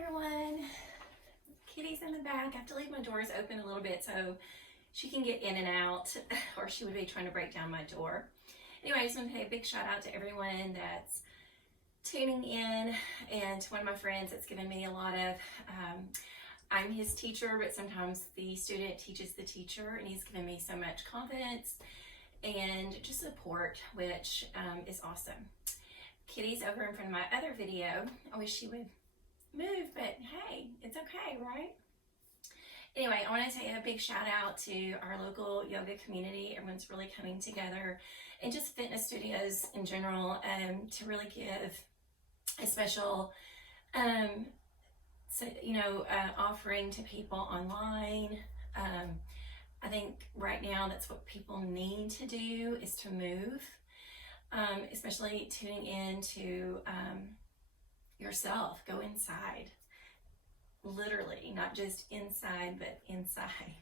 everyone. Kitty's in the back. I have to leave my doors open a little bit so she can get in and out, or she would be trying to break down my door. Anyway, I just want to say a big shout out to everyone that's tuning in, and to one of my friends that's given me a lot of, I'm his teacher, but sometimes the student teaches the teacher, and he's given me so much confidence and just support, which is awesome. Kitty's over in front of my other video. I wish she would move, but hey, it's okay, right? Anyway, I want to say a big shout out to our local yoga community. Everyone's really coming together, and just fitness studios in general, to really give a special offering to people online. I think right now that's what people need to do, is to move, especially tuning into yourself. Go inside, literally, not just inside, but inside.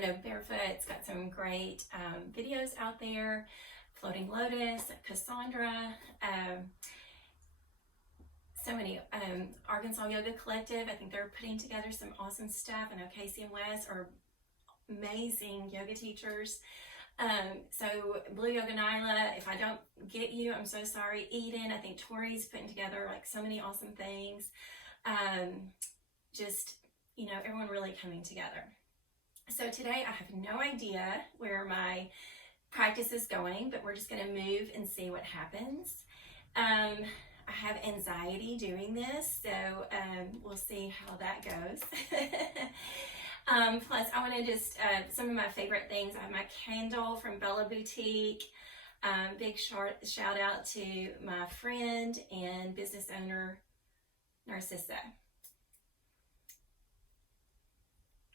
No, Barefoot's got some great videos out there. Floating Lotus, Cassandra, so many, Arkansas Yoga Collective. I think they're putting together some awesome stuff. I know Casey and Wes are amazing yoga teachers. So Blue Yoga Nyla, if I don't get you, I'm so sorry. Eden, I think Tori's putting together like so many awesome things. Just, everyone really coming together. So today I have no idea where my practice is going, but we're just going to move and see what happens. I have anxiety doing this, so we'll see how that goes. Plus, I want to just, some of my favorite things. I have my candle from Bella Boutique. Big shout out to my friend and business owner, Narcissa.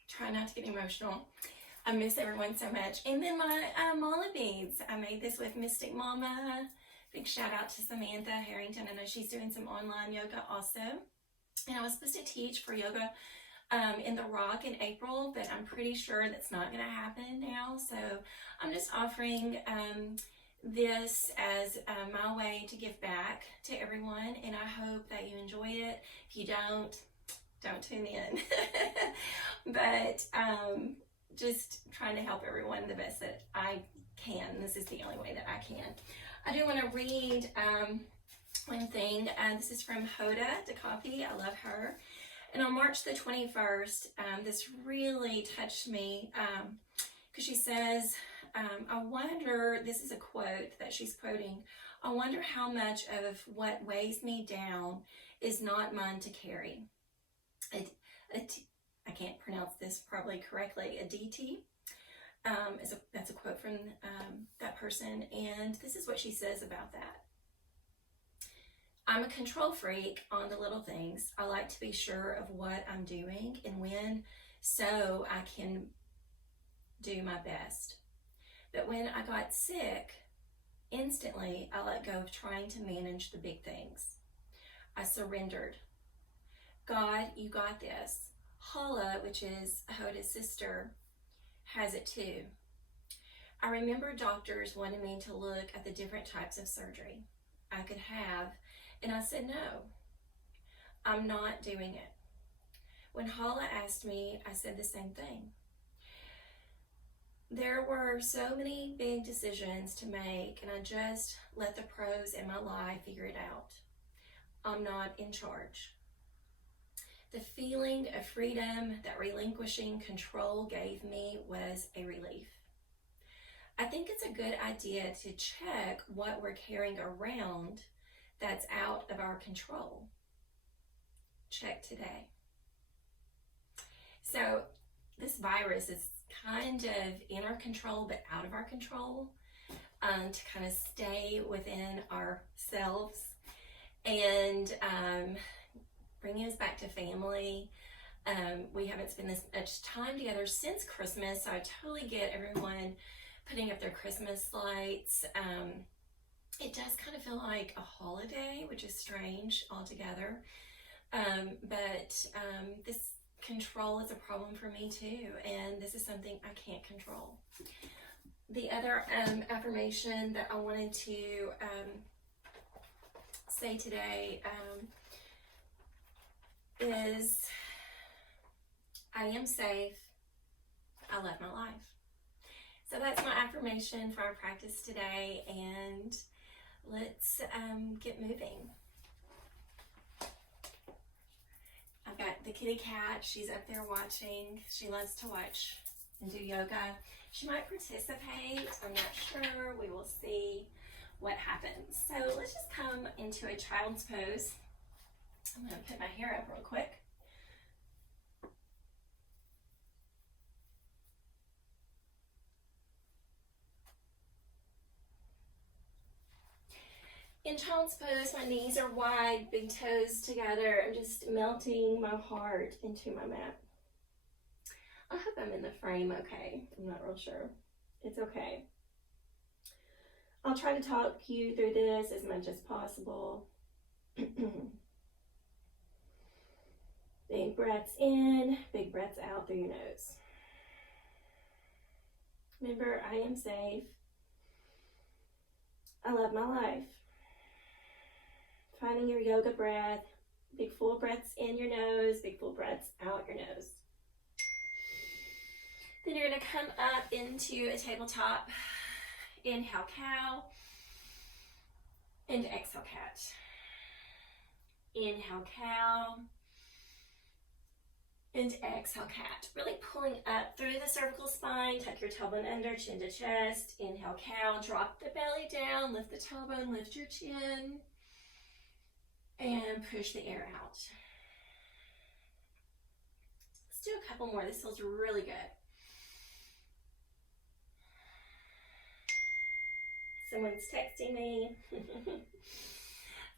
Try not to get emotional. I miss everyone so much. And then my mala beads. I made this with Mystic Mama. Big shout out to Samantha Harrington. I know she's doing some online yoga also. And I was supposed to teach for yoga in the Rock in April, but I'm pretty sure that's not going to happen now. So I'm just offering this as my way to give back to everyone, and I hope that you enjoy it. If you don't tune in. But just trying to help everyone the best that I can. This is the only way that I can. I do want to read one thing. This is from Hoda DeCopy. I love her. And on March the 21st, this really touched me because she says, I wonder, this is a quote that she's quoting, I wonder how much of what weighs me down is not mine to carry. I can't pronounce this probably correctly. Aditi, that's a quote from that person, and this is what she says about that. I'm a control freak on the little things. I like to be sure of what I'm doing and when, so I can do my best. But when I got sick, instantly I let go of trying to manage the big things. I surrendered. God, you got this. Hala, which is Hoda's sister, has it too. I remember doctors wanted me to look at the different types of surgery I could have, and I said no, I'm not doing it. When Hala asked me, I said the same thing. There were so many big decisions to make, and I just let the pros in my life figure it out. I'm not in charge. The feeling of freedom that relinquishing control gave me was a relief. I think it's a good idea to check what we're carrying around that's out of our control. Check today. So this virus is kind of in our control, but out of our control, to kind of stay within ourselves and bringing us back to family. We haven't spent this much time together since Christmas, so I totally get everyone putting up their Christmas lights. It does kind of feel like a holiday, which is strange altogether. But this control is a problem for me too, and this is something I can't control. The other affirmation that I wanted to say today is I am safe. I love my life. So that's my affirmation for our practice today, and let's get moving. I've got the kitty cat. She's up there watching. She loves to watch and do yoga. She might participate. I'm not sure. We will see what happens. So let's just come into a child's pose. I'm going to put my hair up real quick. In child's pose, my knees are wide, big toes together. I'm just melting my heart into my mat. I hope I'm in the frame okay. I'm not real sure. It's okay. I'll try to talk you through this as much as possible. Big breaths in, big breaths out through your nose. Remember, I am safe. I love my life. Finding your yoga breath. Big full breaths in your nose, big full breaths out your nose. Then you're going to come up into a tabletop. Inhale, cow. And exhale, cat. Inhale, cow. And exhale, cat. Really pulling up through the cervical spine. Tuck your tailbone under, chin to chest. Inhale, cow. Drop the belly down. Lift the tailbone, lift your chin. And push the air out. Let's do a couple more. This feels really good. Someone's texting me.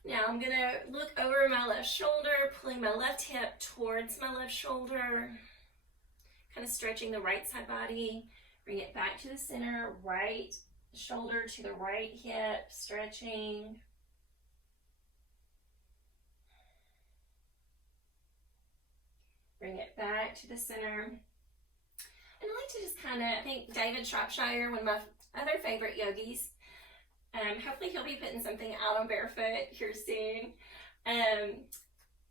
Now I'm going to look over my left shoulder, pulling my left hip towards my left shoulder, kind of stretching the right side body. Bring it back to the center, right shoulder to the right hip, stretching. Bring it back to the center. And I like to just kind of, I think David Shropshire, one of my other favorite yogis, hopefully he'll be putting something out on Barefoot here soon,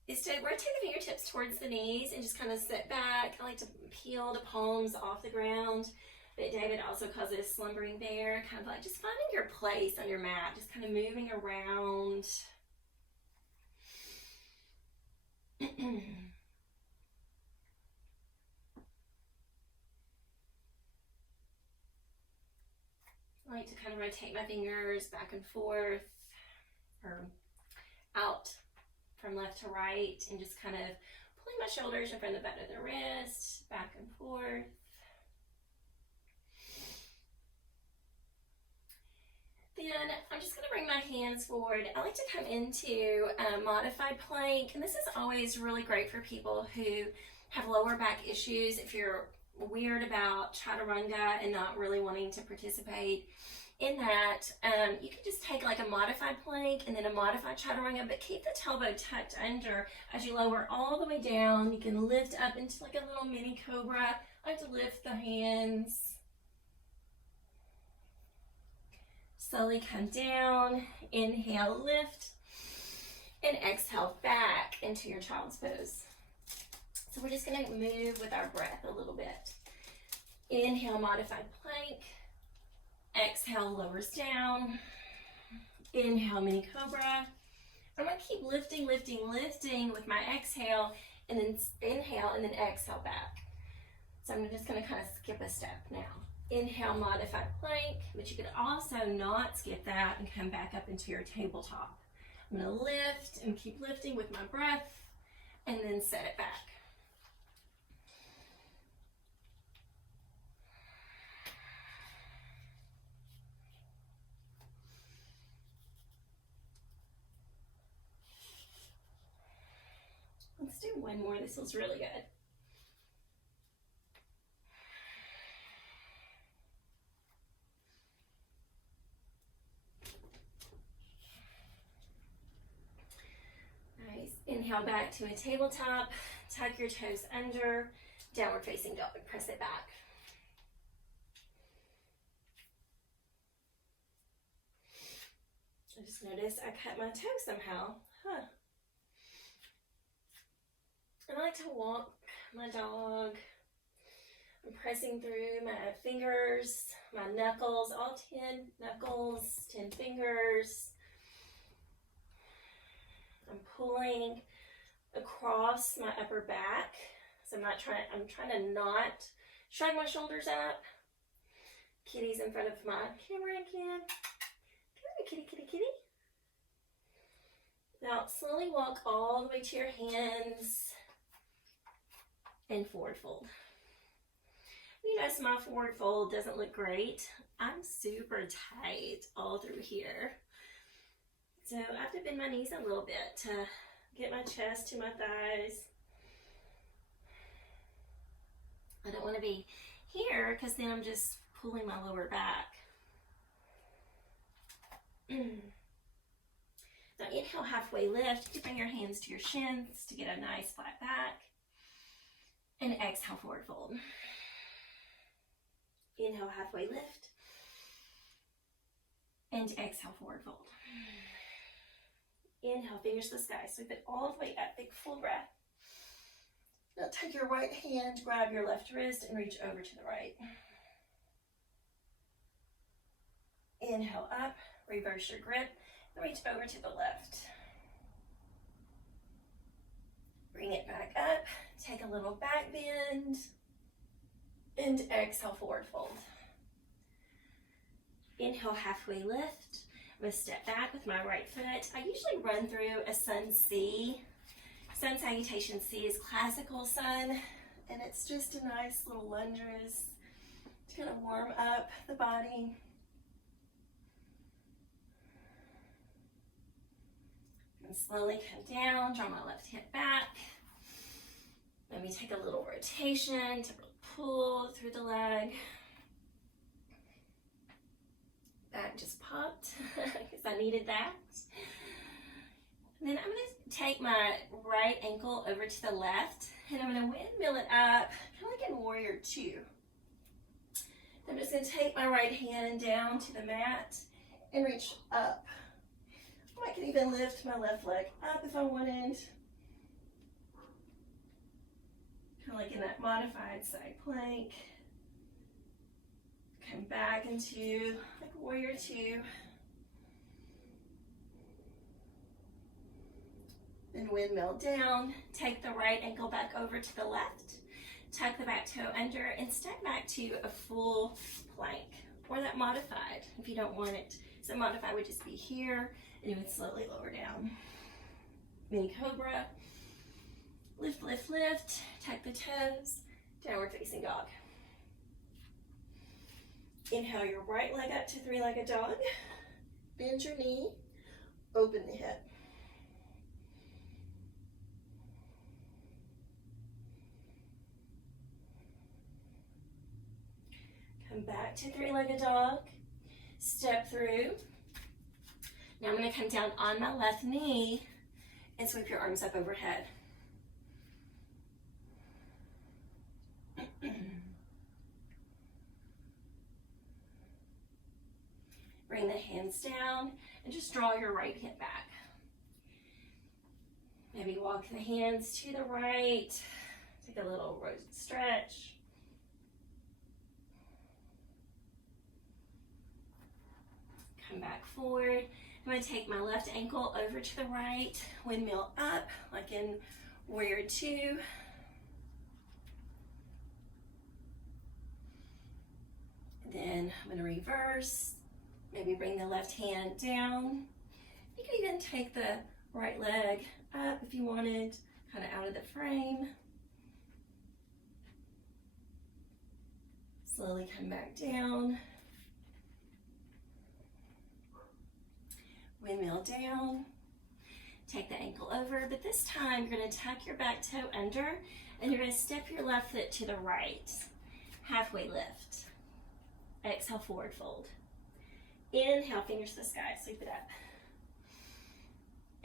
is to rotate the fingertips towards the knees and just kind of sit back. I like to peel the palms off the ground, but David also calls it a slumbering bear, kind of like just finding your place on your mat, just kind of moving around. I like to kind of rotate my fingers back and forth or out from left to right and just kind of pulling my shoulders in front of the butt of the wrist, back and forth. Then I'm just going to bring my hands forward. I like to come into a modified plank, and this is always really great for people who have lower back issues. If you're weird about chaturanga and not really wanting to participate in that, you can just take like a modified plank and then a modified chaturanga, but keep the tailbone tucked under as you lower all the way down. You can lift up into like a little mini cobra. I like to lift the hands. Slowly come down. Inhale, lift, and exhale back into your child's pose. So we're just going to move with our breath a little bit. Inhale, modified plank. Exhale, lowers down. Inhale, mini cobra. I'm going to keep lifting, lifting, lifting with my exhale, and then inhale, and then exhale back. So I'm just going to kind of skip a step now. Inhale, modified plank, but you could also not skip that and come back up into your tabletop. I'm going to lift and keep lifting with my breath, and then set it back. Let's do one more. This feels really good. Nice. Inhale back to a tabletop. Tuck your toes under. Downward facing dog. Press it back. I just noticed I cut my toe somehow. like to walk my dog. I'm pressing through my fingers, my knuckles, all 10 knuckles, 10 fingers. I'm pulling across my upper back. So I'm trying to not shrug my shoulders up. Kitty's in front of my camera again. Come here, kitty, kitty, kitty. Now slowly walk all the way to your hands and forward fold. You notice my forward fold doesn't look great. I'm super tight all through here. So I have to bend my knees a little bit to get my chest to my thighs. I don't want to be here because then I'm just pulling my lower back. Now inhale, halfway lift. You bring your hands to your shins to get a nice flat back. And exhale, forward fold. Inhale, halfway lift. And exhale, forward fold. Inhale, fingers to the sky. Sweep it all the way up. Big full breath. Now take your right hand, grab your left wrist, and reach over to the right. Inhale up, reverse your grip, and reach over to the left. Bring it back up, take a little back bend, and exhale, forward fold. Inhale, halfway lift. I'm going to step back with my right foot. I usually run through a sun C. Sun salutation C is classical sun, and it's just a nice little lunges to kind of warm up the body. And slowly come down, draw my left hip back. Let me take a little rotation to pull through the leg. Back just popped because I needed that. And then I'm going to take my right ankle over to the left, and I'm going to windmill it up, kind of like in Warrior 2. I'm just going to take my right hand down to the mat and reach up. I can even lift my left leg up if I wanted. Kind of like in that modified side plank. Come back into like Warrior 2. Then windmill down. Take the right ankle back over to the left. Tuck the back toe under and step back to a full plank. Or that modified if you don't want it. So modified would just be here and you would slowly lower down. Mini cobra. Lift, lift, lift. Tuck the toes. Downward facing dog. Inhale your right leg up to three-legged dog. Bend your knee. Open the hip. Come back to three-legged dog. Step through. Now I'm going to come down on my left knee and sweep your arms up overhead. Bring the hands down and just draw your right hip back. Maybe walk the hands to the right. Take a little stretch. Come back forward. I'm going to take my left ankle over to the right, windmill up like in Warrior 2. Then I'm going to reverse. Maybe bring the left hand down. You can even take the right leg up if you wanted, kind of out of the frame. Slowly come back down. Windmill down. Take the ankle over, but this time you're going to tuck your back toe under and you're going to step your left foot to the right. Halfway lift. Exhale, forward fold. Inhale, fingers to the sky, sweep it up.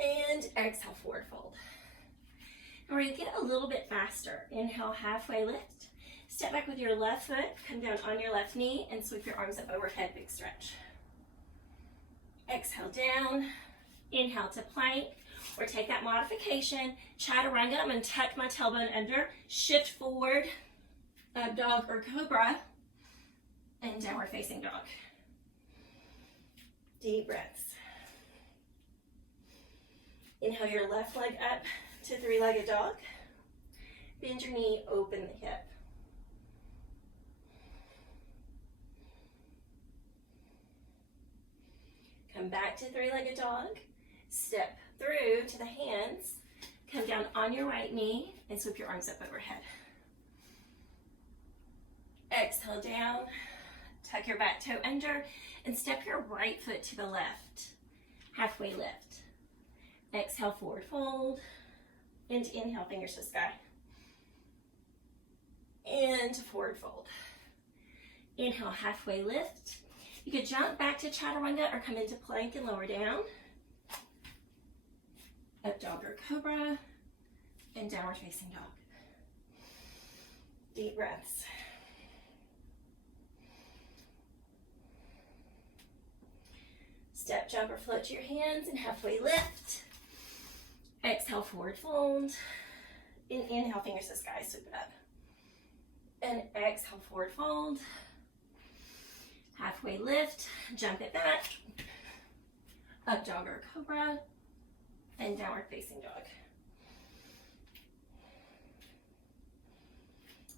And exhale, forward fold. And we're going to get a little bit faster. Inhale, halfway lift. Step back with your left foot, come down on your left knee, and sweep your arms up overhead, big stretch. Exhale down. Inhale to plank. Or take that modification, chaturanga. I'm going to tuck my tailbone under, shift forward, up dog or cobra, and downward facing dog. Deep breaths. Inhale your left leg up to three-legged dog. Bend your knee, open the hip. Come back to three-legged dog. Step through to the hands. Come down on your right knee and sweep your arms up overhead. Exhale down. Tuck your back toe under and step your right foot to the left. Halfway lift. Exhale, forward fold. And inhale, fingers to sky. And forward fold. Inhale, halfway lift. You could jump back to chaturanga or come into plank and lower down. Up dog or cobra. And downward facing dog. Deep breaths. Step, jump, or float to your hands and halfway lift. Exhale, forward fold. Inhale, fingers to sky, sweep it up. And exhale, forward fold. Halfway lift, jump it back. Up dog or cobra. And downward facing dog.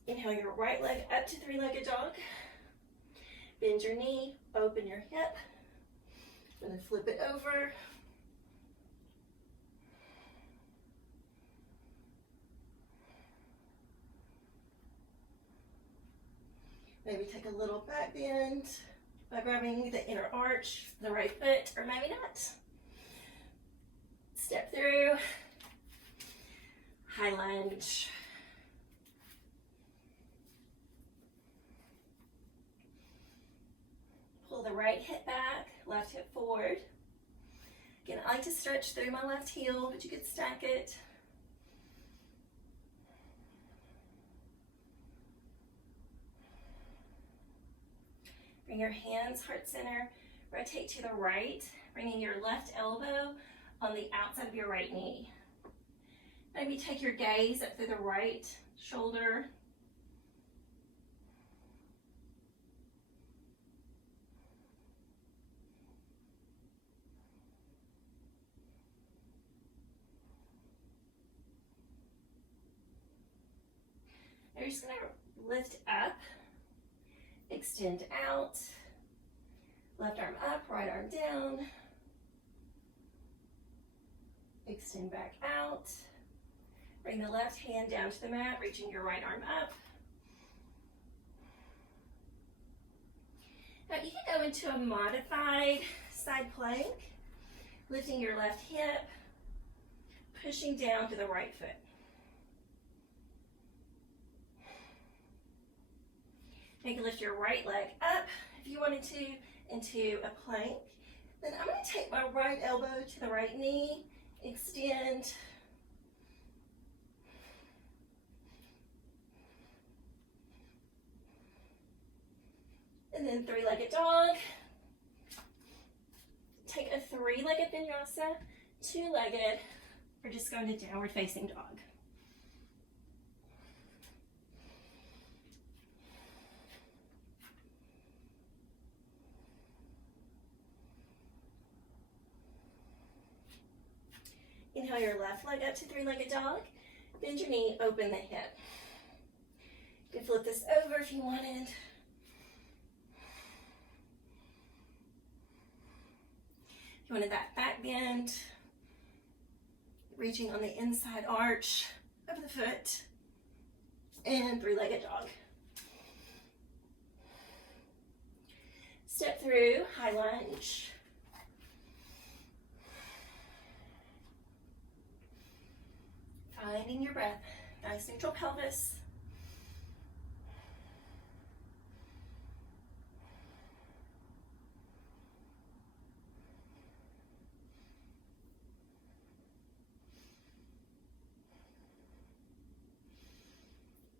Inhale your right leg up to three-legged dog. Bend your knee, open your hip. And then flip it over. Maybe take a little back bend by grabbing the inner arch, the right foot, or maybe not. Step through, high lunge. Pull the right hip back, left hip forward. Again, I like to stretch through my left heel, but you could stack it. Bring your hands heart center, rotate to the right, bringing your left elbow on the outside of your right knee. Maybe take your gaze up through the right shoulder. Now you're just going to lift up. Extend out, left arm up, right arm down. Extend back out. Bring the left hand down to the mat, reaching your right arm up. Now you can go into a modified side plank, lifting your left hip, pushing down to the right foot. Maybe lift your right leg up if you wanted to into a plank. Then I'm going to take my right elbow to the right knee, extend. And then three-legged dog. Take a three-legged vinyasa, two-legged. We're just going to downward facing dog. Inhale your left leg up to three-legged dog. Bend your knee, open the hip. You can flip this over if you wanted. If you wanted that back bend, reaching on the inside arch of the foot, and three-legged dog. Step through, high lunge. Finding your breath, nice neutral pelvis.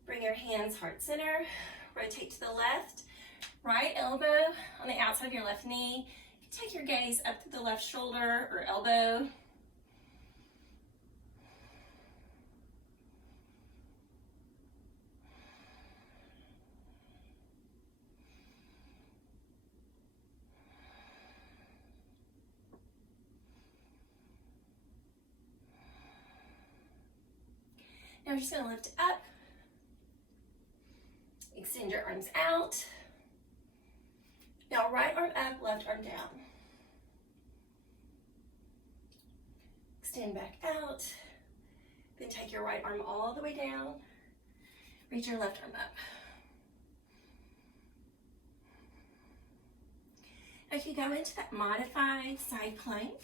Bring your hands heart center, rotate to the left, right elbow on the outside of your left knee. You can take your gaze up to the left shoulder or elbow. Now we're just going to lift up. Extend your arms out. Now right arm up, left arm down. Extend back out. Then take your right arm all the way down. Reach your left arm up. As you go into that modified side plank,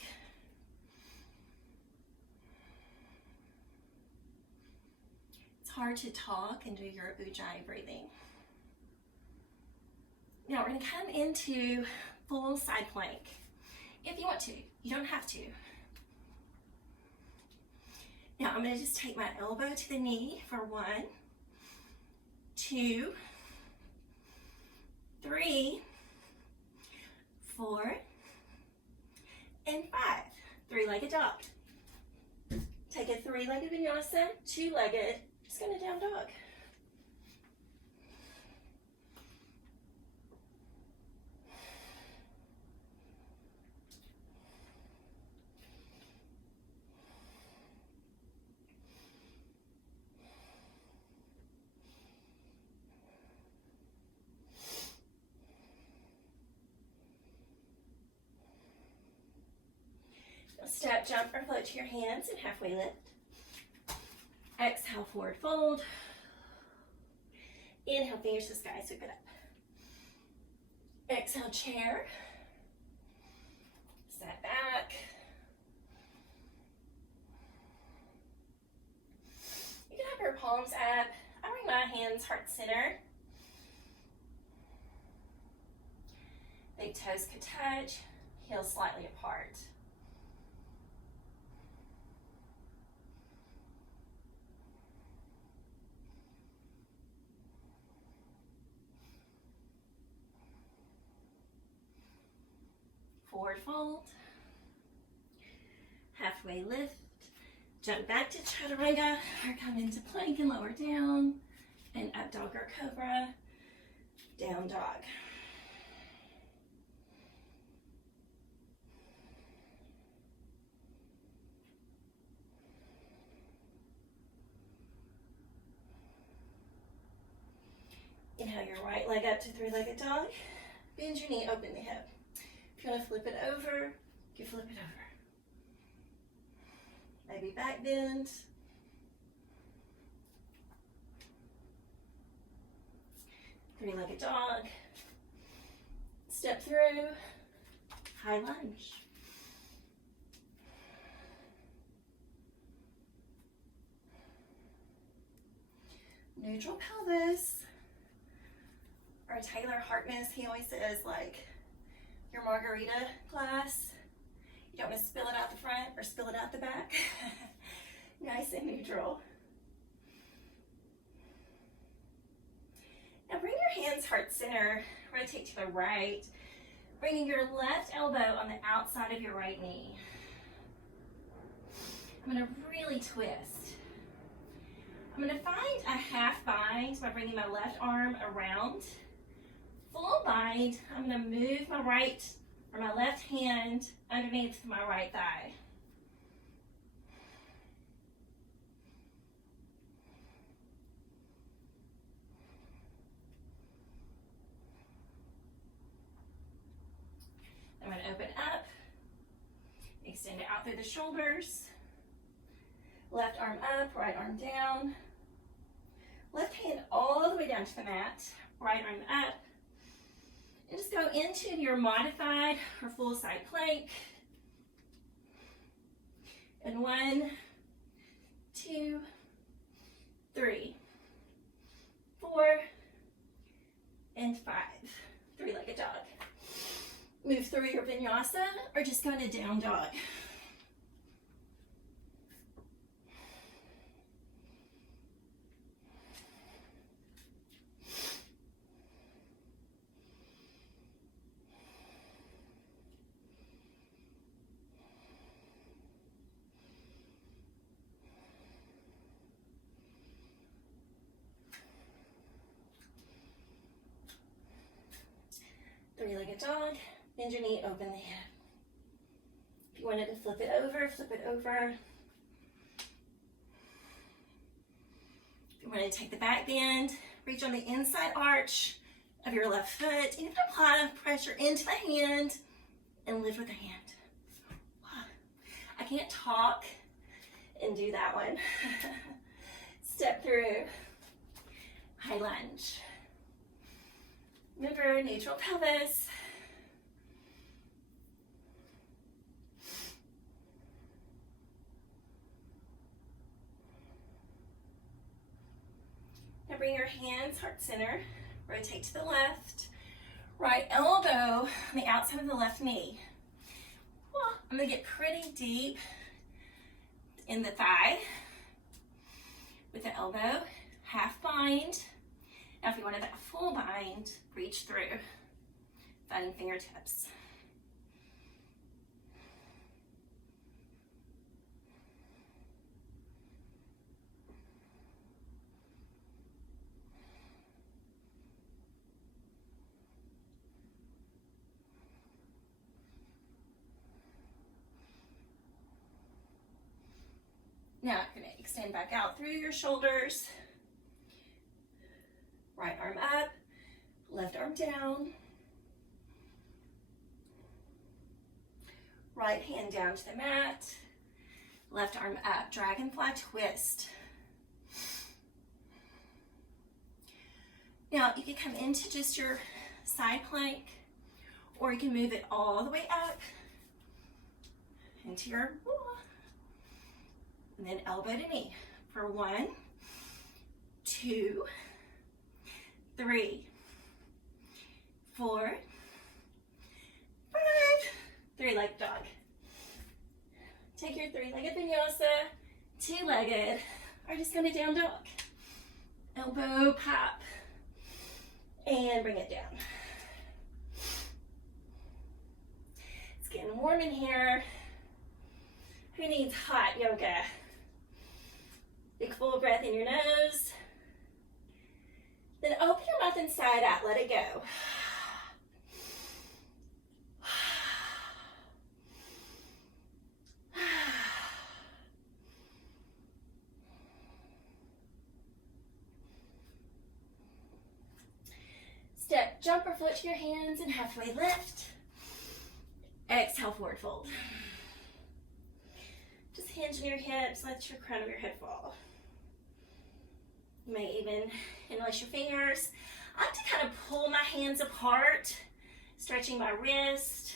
it's hard to talk and do your ujjayi breathing. Now we're going to come into full side plank. If you want to, you don't have to. Now I'm going to just take my elbow to the knee for 1, 2, 3, 4, and 5. 3-legged dog. Take a 3-legged vinyasa, 2-legged, just going to down dog. Step, jump, or float to your hands and halfway lift. Exhale, forward fold. Inhale, fingers to the sky, sweep it up. Exhale, chair. Step back. You can have your palms up. I bring my hands heart center. Big toes could touch, heels slightly apart. Forward fold, halfway lift, jump back to chaturanga, or come into plank and lower down, and up dog or cobra, down dog. Inhale your right leg up to 3-legged dog, bend your knee, open the hip. If you want to flip it over, you flip it over. Maybe back bend. Three-legged dog. Step through, high lunge. Neutral pelvis. Or Taylor Hartness, he always says, like, your margarita glass, you don't want to spill it out the front or spill it out the back. Nice and neutral. Now bring your hands heart center, rotate to the right, bringing your left elbow on the outside of your right knee. I'm going to really twist. I'm going to find a half bind by bringing my left arm around. Full bind, I'm going to move my my left hand underneath my right thigh. I'm going to open up, extend it out through the shoulders, left arm up, right arm down, left hand all the way down to the mat, right arm up. And just go into your modified or full side plank. And 1, 2, 3, 4, and 5. 3-legged dog. Move through your vinyasa or just go into down dog. Three-legged dog, bend your knee, open the hip. If you wanted to flip it over, flip it over. We're going to take the back bend, reach on the inside arch of your left foot, and apply pressure into the hand and lift with the hand. I can't talk and do that one. Step through, high lunge. Remember, neutral pelvis. Now bring your hands heart center, rotate to the left, right elbow on the outside of the left knee. I'm gonna get pretty deep in the thigh with the elbow, half bind. Now if you wanted that full bind, reach through, finding fingertips. Now I'm going to extend back out through your shoulders. Right arm up, left arm down. Right hand down to the mat. Left arm up, dragonfly twist. Now you can come into just your side plank, or you can move it all the way up into your and then elbow to knee for 1, 2, 3, 4, 5, 3-legged dog. Take your 3-legged vinyasa, 2-legged, or just going to down dog. Elbow pop, and bring it down. It's getting warm in here. Who needs hot yoga? Big full breath in your nose. Then open your mouth inside out, let it go. Step, jump or float to your hands and halfway lift. Exhale, forward fold. Just hinge in your hips, let your crown of your head fall. You may even interlace your fingers. I like to kind of pull my hands apart, stretching my wrist.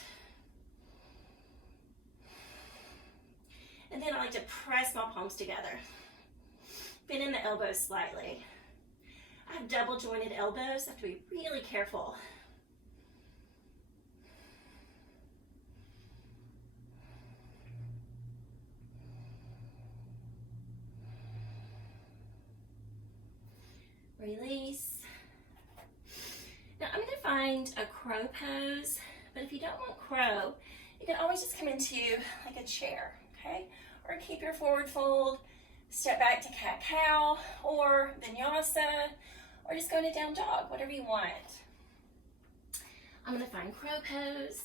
And then I like to press my palms together. Bend in the elbows slightly. I have double jointed elbows, so I have to be really careful. Release. Now I'm going to find a crow pose, but if you don't want crow, you can always just come into like a chair, okay? Or keep your forward fold, step back to cat-cow, or vinyasa, or just go to down dog, whatever you want. I'm going to find crow pose.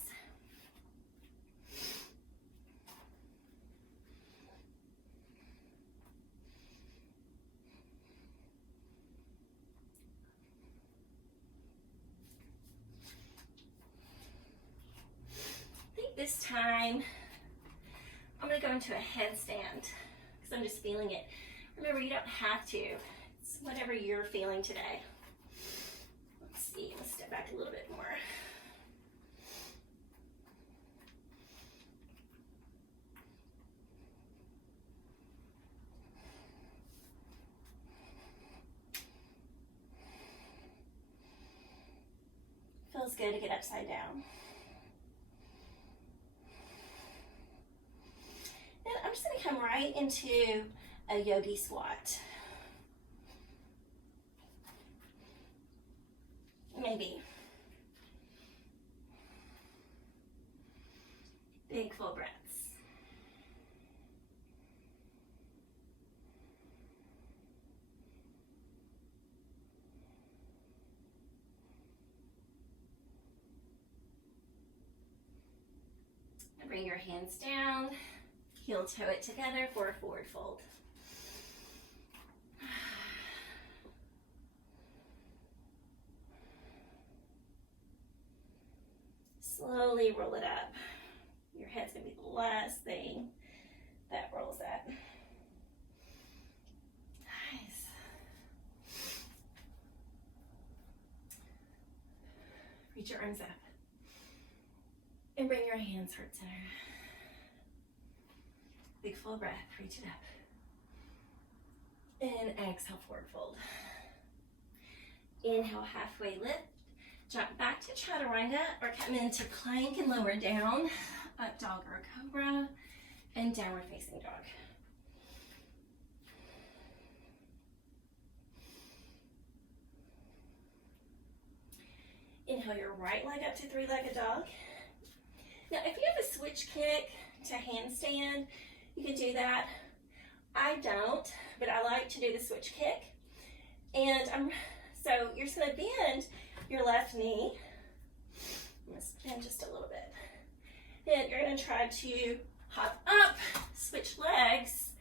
This time, I'm going to go into a headstand because I'm just feeling it. Remember, you don't have to. It's whatever you're feeling today. Let's see. Let's step back a little bit more. Feels good to get upside down. And I'm just going to come right into a yogi squat. Maybe. Big full breaths. And bring your hands down. Heel toe it together for a forward fold. Slowly roll it up. Your head's gonna be the last thing that rolls up. Nice. Reach your arms up. And bring your hands heart center. Big full breath, reach it up. And exhale, forward fold. Inhale, halfway lift. Jump back to chaturanga or come into plank and lower down. Up dog or cobra. And downward facing dog. Inhale your right leg up to three-legged dog. Now, if you have a switch kick to handstand, you can do that. I don't, but I like to do the switch kick. And so you're just gonna bend your left knee. I'm gonna bend just a little bit. Then you're gonna try to hop up, switch legs.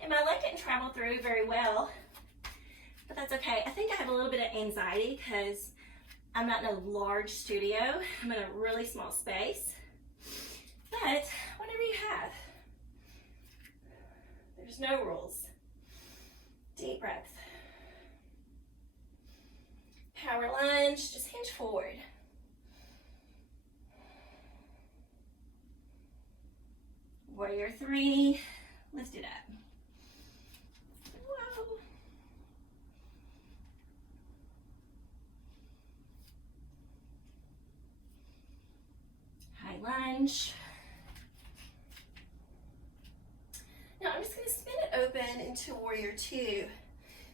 And my leg didn't travel through very well, but that's okay. I think I have a little bit of anxiety because I'm not in a large studio. I'm in a really small space. But whatever you have, there's no rules. Deep breath. Power lunge, just hinge forward. Warrior three, lift it up. Whoa. High lunge. Now I'm just going to spin it open into warrior two.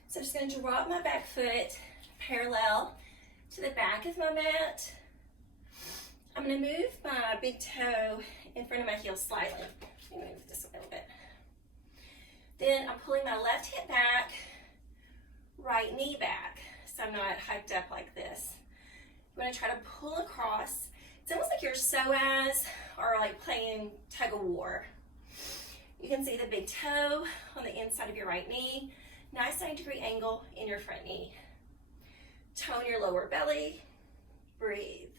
So I'm just going to drop my back foot parallel to the back of my mat. I'm going to move my big toe in front of my heel slightly. Let me move this a little bit. Then I'm pulling my left hip back, right knee back, so I'm not hiked up like this. I'm going to try to pull across. It's almost like your psoas or like playing tug of war. You can see the big toe on the inside of your right knee. Nice 90-degree angle in your front knee. Tone your lower belly. Breathe.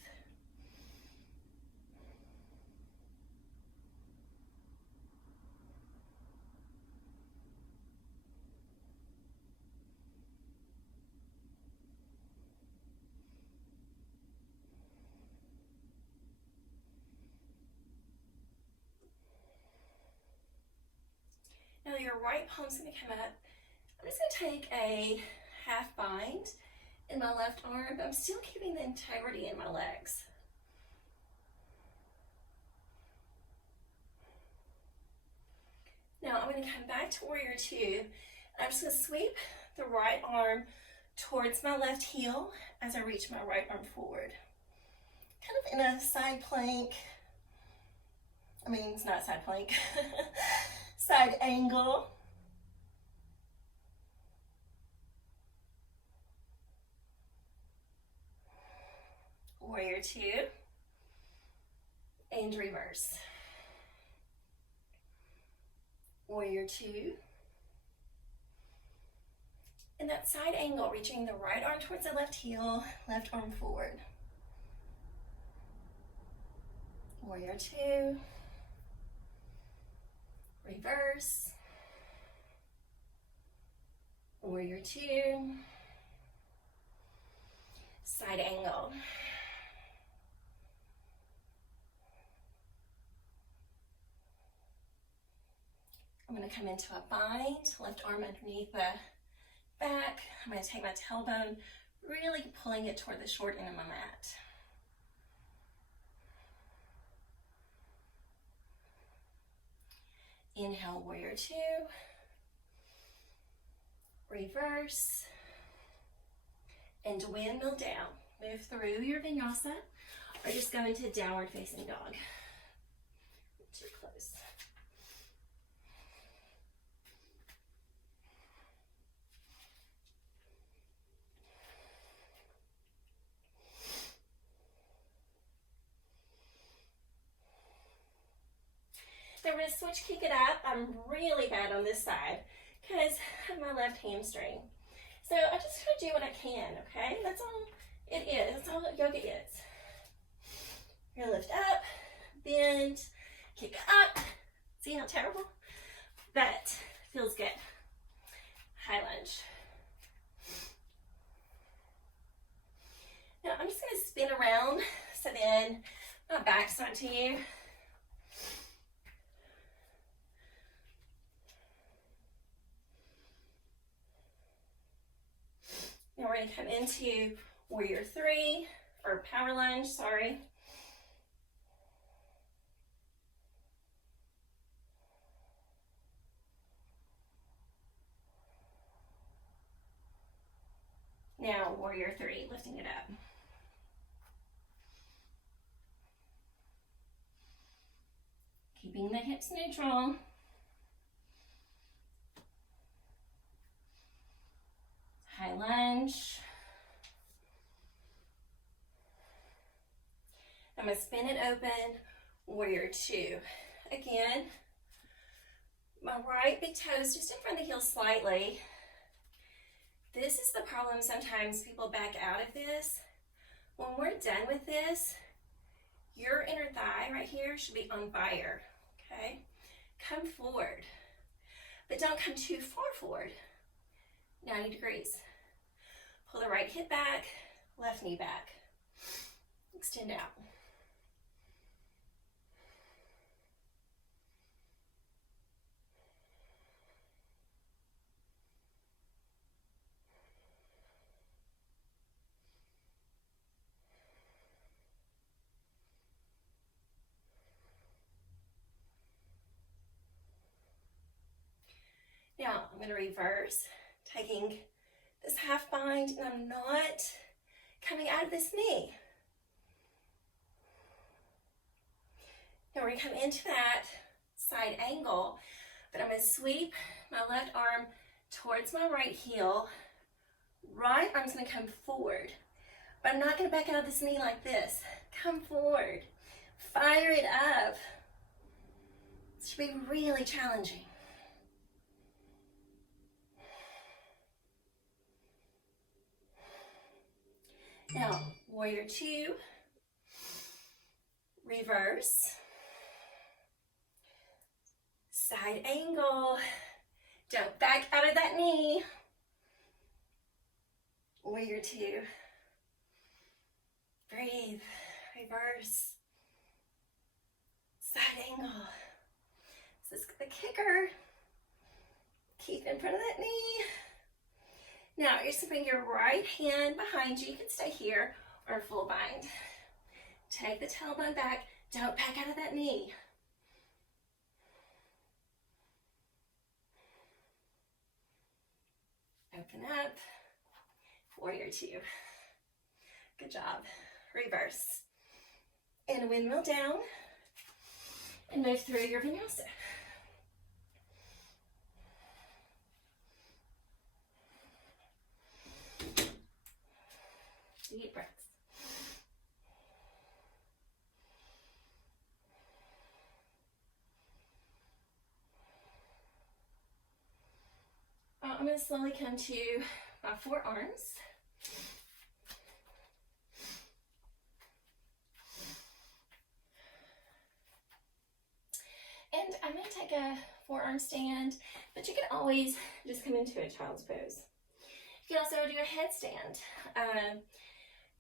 Now your right palm's going to come up. I'm just going to take a half bind in my left arm, but I'm still keeping the integrity in my legs. Now I'm going to come back to warrior two. I'm just going to sweep the right arm towards my left heel as I reach my right arm forward. Kind of in a side plank. I mean, it's not side plank. Side angle. Warrior two. And reverse. Warrior two. And that side angle, reaching the right arm towards the left heel, left arm forward. Warrior two. Reverse. Warrior two. Side angle. I'm going to come into a bind, left arm underneath the back. I'm going to take my tailbone, really pulling it toward the short end of my mat. Inhale, warrior two. Reverse. And windmill down. Move through your vinyasa or just go into downward facing dog. Too close. So we're going to switch kick it up. I'm really bad on this side because I have my left hamstring. So I just try to do what I can, okay? That's all it is. That's all yoga is. You're gonna lift up, bend, kick up. See how terrible? That feels good. High lunge. Now I'm just gonna spin around so then my back's onto you. Now we're gonna come into warrior 3, or power lunge, sorry. Now warrior 3, lifting it up. Keeping the hips neutral. High lunge. I'm gonna spin it open, warrior 2. Again, my right big toe is just in front of the heel slightly. This is the problem sometimes people back out of this. When we're done with this, your inner thigh right here should be on fire, okay? Come forward, but don't come too far forward. 90 degrees. Pull the right hip back, left knee back. Extend out. Now I'm going to reverse, taking this half bind, and I'm not coming out of this knee. Now we're going to come into that side angle, but I'm going to sweep my left arm towards my right heel. Right arm's going to come forward, but I'm not going to back out of this knee like this. Come forward. Fire it up. This should be really challenging. Now, warrior 2, reverse, side angle, don't back out of that knee, warrior 2, breathe, reverse, side angle. This is the kicker, keep in front of that knee. Now you're just gonna bring your right hand behind you. You can stay here or full bind. Take the tailbone back. Don't back out of that knee. Open up. Warrior 2. Good job. Reverse. And windmill down. And move through your vinyasa. Deep breaths. I'm going to slowly come to my forearms. And I'm going to take a forearm stand, but you can always just come into a child's pose. You can also do a headstand.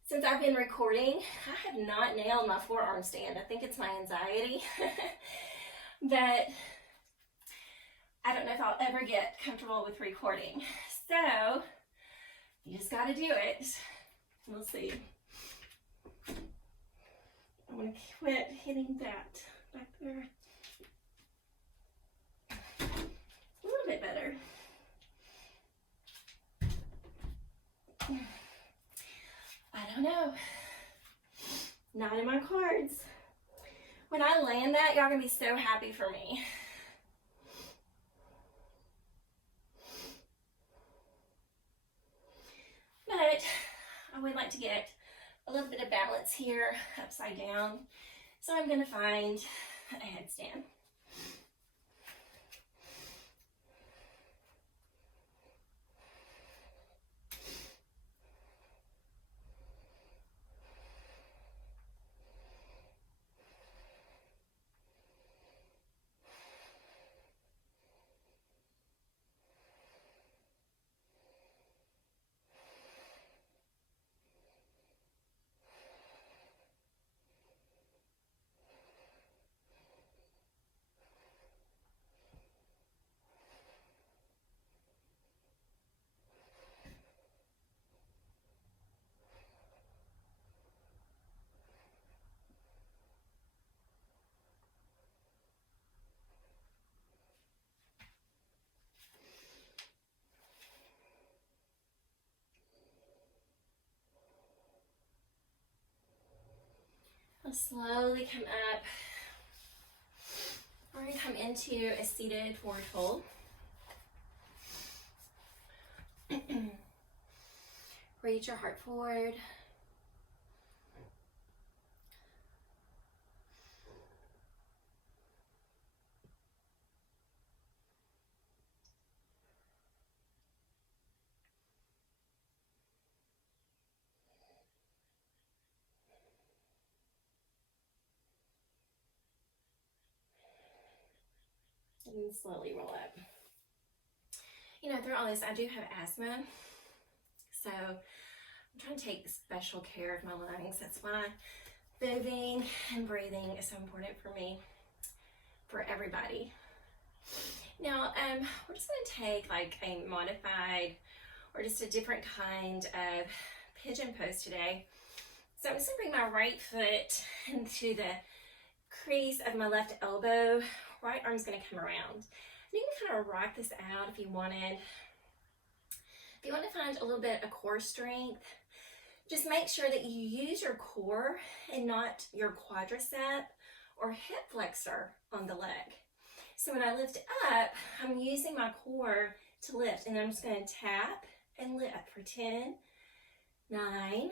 Since I've been recording, I have not nailed my forearm stand. I think it's my anxiety. But I don't know if I'll ever get comfortable with recording. So you just got to do it. We'll see. I'm going to quit hitting that back there. A little bit better. I don't know. Not in my cards. When I land that, y'all are gonna be so happy for me. But I would like to get a little bit of balance here, upside down. So I'm gonna find a headstand. Slowly come up. We're going to come into a seated forward fold. Reach your heart forward. And slowly roll up. You know, through all this, I do have asthma, so I'm trying to take special care of my lungs. That's why moving and breathing is so important for me, for everybody. Now, we're just going to take like a modified or just a different kind of pigeon pose today. So I'm just going to bring my right foot into the crease of my left elbow. Right arm's going to come around. You can kind of rock this out if you wanted. If you want to find a little bit of core strength, just make sure that you use your core and not your quadricep or hip flexor on the leg. So when I lift up, I'm using my core to lift, and I'm just going to tap and lift for 10, 9,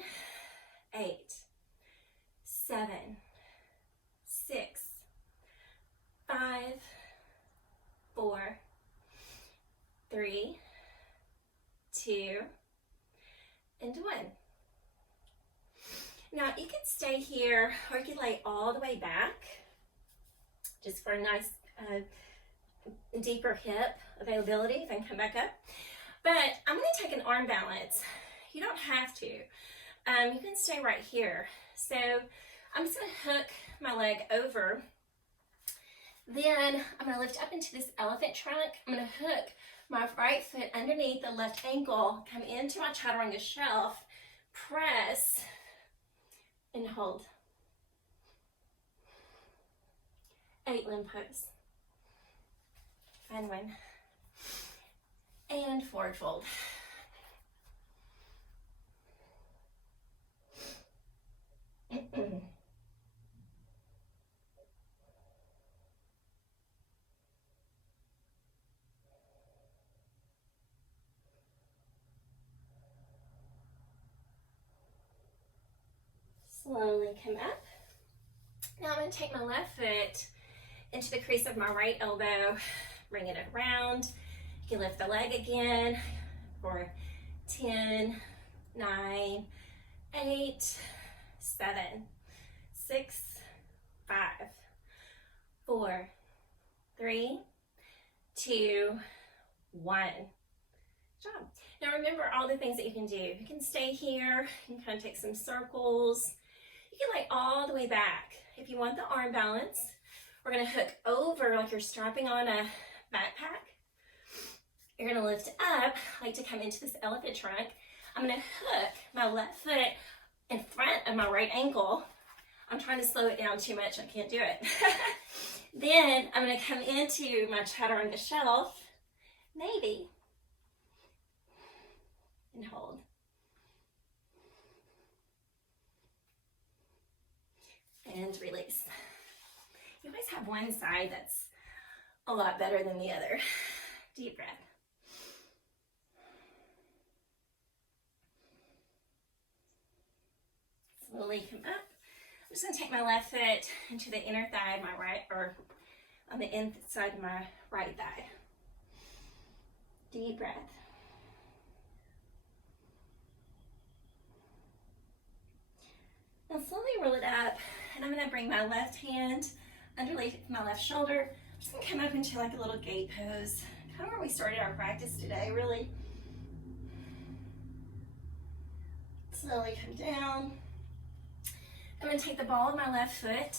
8, 7, 6, 5, 4, 3, 2, and 1. Now you can stay here, or you can lay all the way back, just for a nice deeper hip availability, then come back up. But I'm going to take an arm balance. You don't have to. You can stay right here. So I'm just going to hook my leg over. Then I'm going to lift up into this elephant trunk. I'm going to hook my right foot underneath the left ankle, come into my chaturanga shelf, press, and hold. 8 limb pose. Find one. And forward fold. Slowly come up. Now I'm going to take my left foot into the crease of my right elbow, bring it around. You can lift the leg again for 10, 9, 8, 7, 6, 5, 4, 3, 2, 1. Good job. Now remember all the things that you can do. You can stay here, you can kind of take some circles. You can lay all the way back. If you want the arm balance, we're going to hook over like you're strapping on a backpack. You're going to lift up like to come into this elephant trunk. I'm going to hook my left foot in front of my right ankle. I'm trying to slow it down too much. I can't do it. Then I'm going to come into my chaturanga shelf, maybe, and hold. And release. You always have one side that's a lot better than the other. Deep breath. Slowly come up. I'm just going to take my left foot into the inner thigh of my right, or on the inside of my right thigh. Deep breath. Now slowly roll it up, and I'm going to bring my left hand underneath my left shoulder. I'm just going to come up into like a little gate pose. Kind of where we started our practice today, really. Slowly come down. I'm going to take the ball of my left foot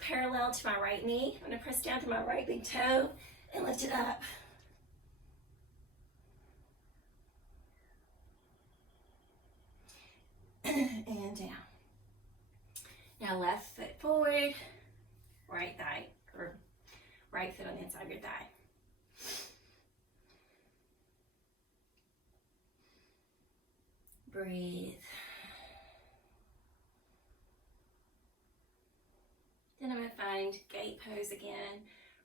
parallel to my right knee. I'm going to press down to my right big toe and lift it up. And down. Now left foot forward, right thigh, or right foot on the inside of your thigh. Breathe. 8 pose again.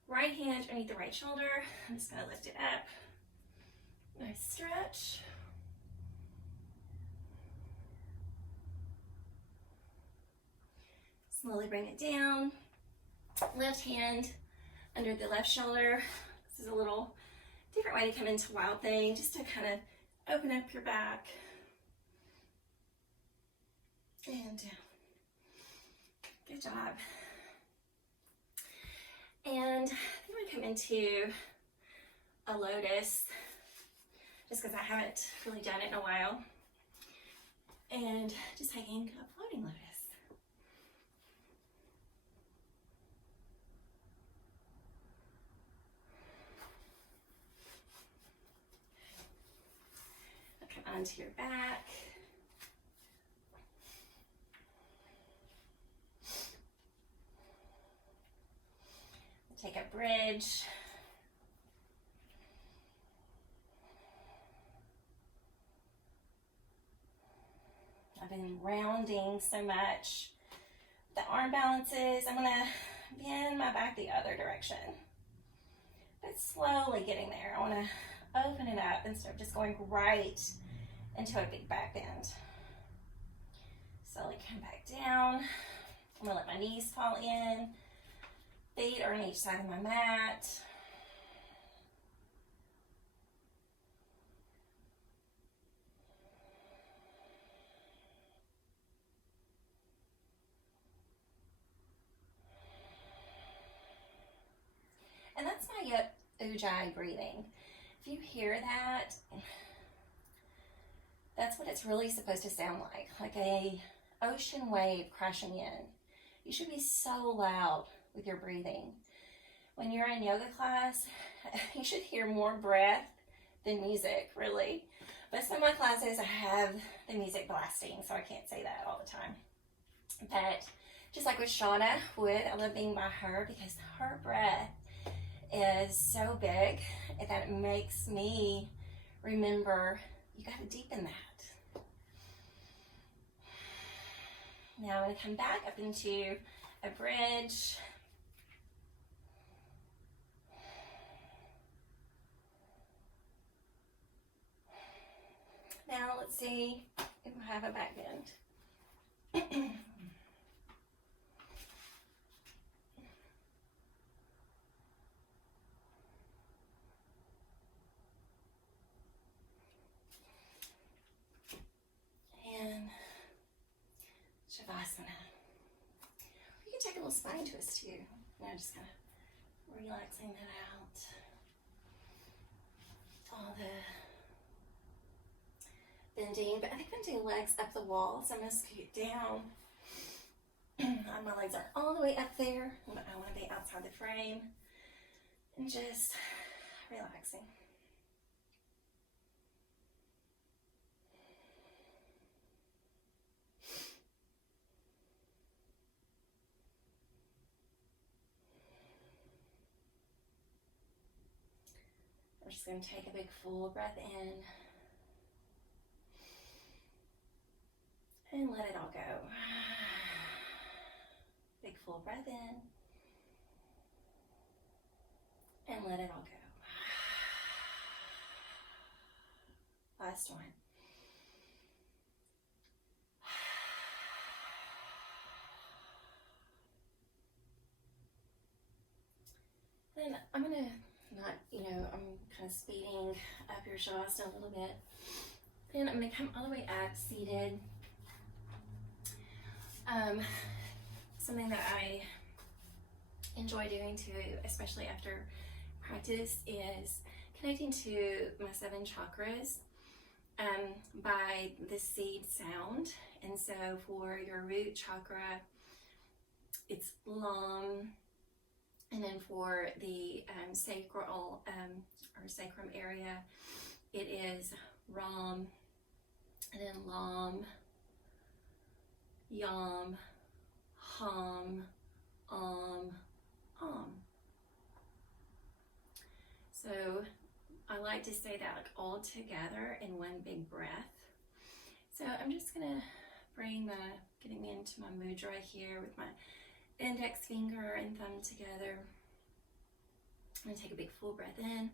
Right hand underneath the right shoulder. I'm just gonna lift it up. Nice stretch. Slowly bring it down. Left hand under the left shoulder. This is a little different way to come into Wild Thing, just to kind of open up your back. And down. Good job. And then we come into a lotus, just because I haven't really done it in a while. And just taking a floating lotus. Come onto your back. Take a bridge. I've been rounding so much. The arm balances, I'm gonna bend my back the other direction. But slowly getting there. I wanna open it up instead of just going right into a big back bend. Slowly come back down. I'm gonna let my knees fall in. Feet are on each side of my mat. And that's my Ujjayi breathing. If you hear that, that's what it's really supposed to sound like a ocean wave crashing in. You should be so loud with your breathing. When you're in yoga class, you should hear more breath than music, really. But some of my classes, I have the music blasting, so I can't say that all the time. But just like with Shauna Wood, I love being by her because her breath is so big that it makes me remember you got to deepen that. Now I'm going to come back up into a bridge. Now let's see if I have a back bend. And Shavasana. You can take a little spine twist too. I'm just kind of relaxing that out. All the bending, but I think I'm doing legs up the wall, so I'm going to scoot down. My legs are all the way up there, but I want to be outside the frame and just relaxing. I'm just going to take a big full breath in and let it all go. Big full breath in and let it all go. Last one. Then I'm going to I'm kind of speeding up your Shavasana a little bit. Then I'm going to come all the way up, seated. Something that I enjoy doing too, especially after practice, is connecting to my 7 chakras by the seed sound. And so for your root chakra, it's Lam. And then for the sacral or sacrum area, it is Ram, and then Lam, Yam, Ham, Om. So I like to say that like all together in one big breath. So I'm just gonna getting me into my mudra here with my index finger and thumb together. I'm going to take a big full breath in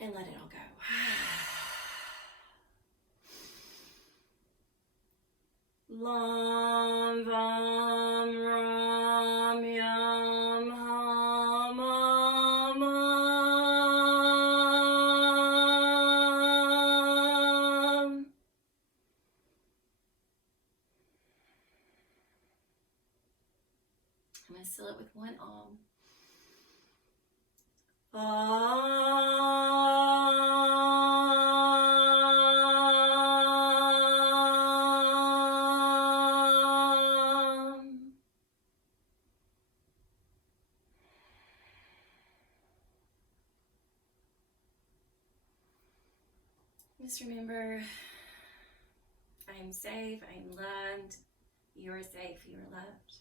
and let it all go. Lam vam ram yam ham am. I'm going to seal it with one om. Just remember, I am safe, I am loved, you are safe, you are loved.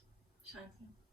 Shanti.